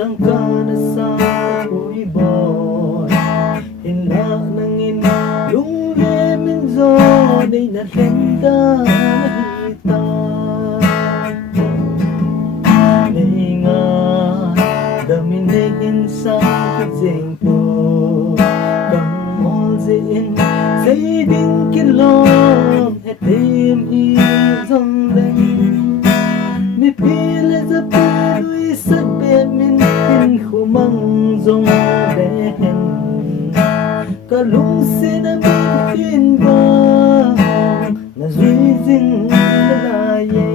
dang ka na sa ako'y boy hila nang inalung lemenzo day na lenda nahita Nainga daminin sa kajeng po Kang olzein say din kilom hetim izong leng Mi pila sa pilo'y sa bemin Tin humang zong behen Kalung sinamitin ba Na zuizin lalaye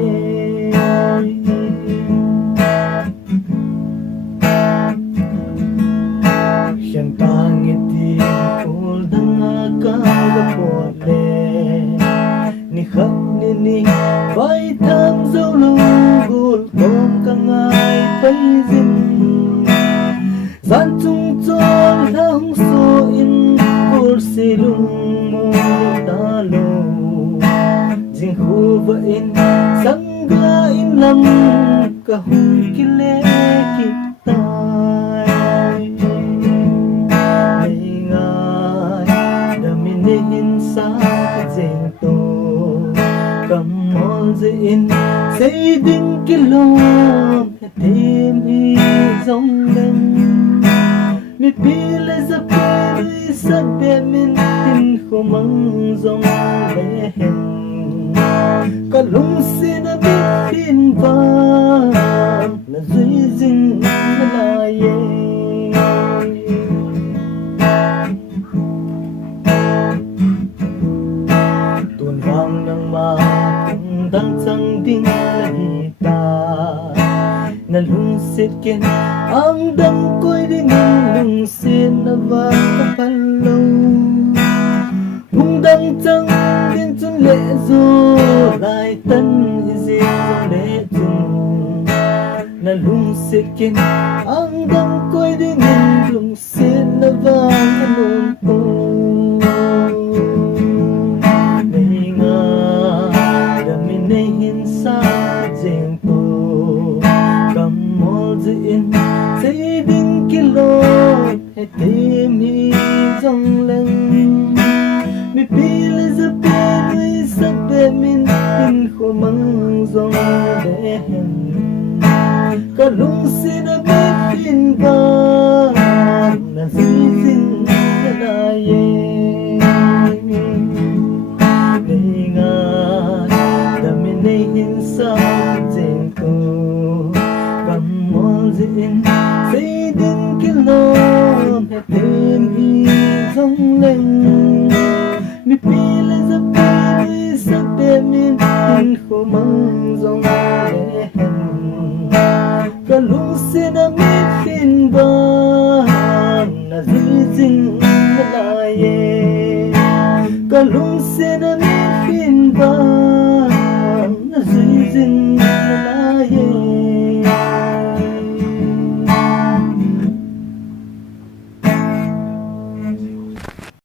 Siyang pangiti Kuldang akagapole Ni khắc nini Vai tham dâu lưu gul Tôm cả ngày thấy dinh Gian chung tròn thang số in Gul si lung mô đá lô Dinh khu vợ in Sang ga in lâm Cả hùng kì lê kịp tai Ngày ngài Đà mi nê hin xa dành tô Cầm mòn dịn Xây đinh kì lô Thêm hi dòng lên Mi pi lê giấc bê đuôi sát bê min Tin khô măng dòng lê hèn Cả lung xin đã biết tin vàng Là duy dinh là yê Tuần vàng nang ma Kung đang chẳng đinh là hita Na lung sit kin Ang dang ko'y dingin Lung sin na vang kapalaw Kung dang chẳng din chung lệ dù Lại tân izin chung lệ chung Na lung sit kin Ang dang ko'y dingin Lung sin na vang kapalaw Nay nga Dami nay hinsa Jeng po Dịn xây đinh kì lô Hãy tìm hi dòng lăng Mi pi lê giấc bê đuôi sắc bê min Tin khô măng dòng bê hèn Cả lung xin đã biết tin ba Là duy dinh là yê Này ngài Đã mi này hình sao dành cô Dịn xây đinh kì lô Hãy tìm hi dòng lên Mi pi lê giấc bê đuôi sắc bê min Tin khô măng dòng bê hèn Cả lung xin đã biết tin ba Là duy dinh là yê Cả lung xin đã biết tin ba Là duy dinh